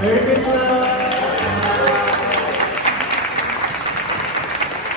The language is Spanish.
Merry Christmas!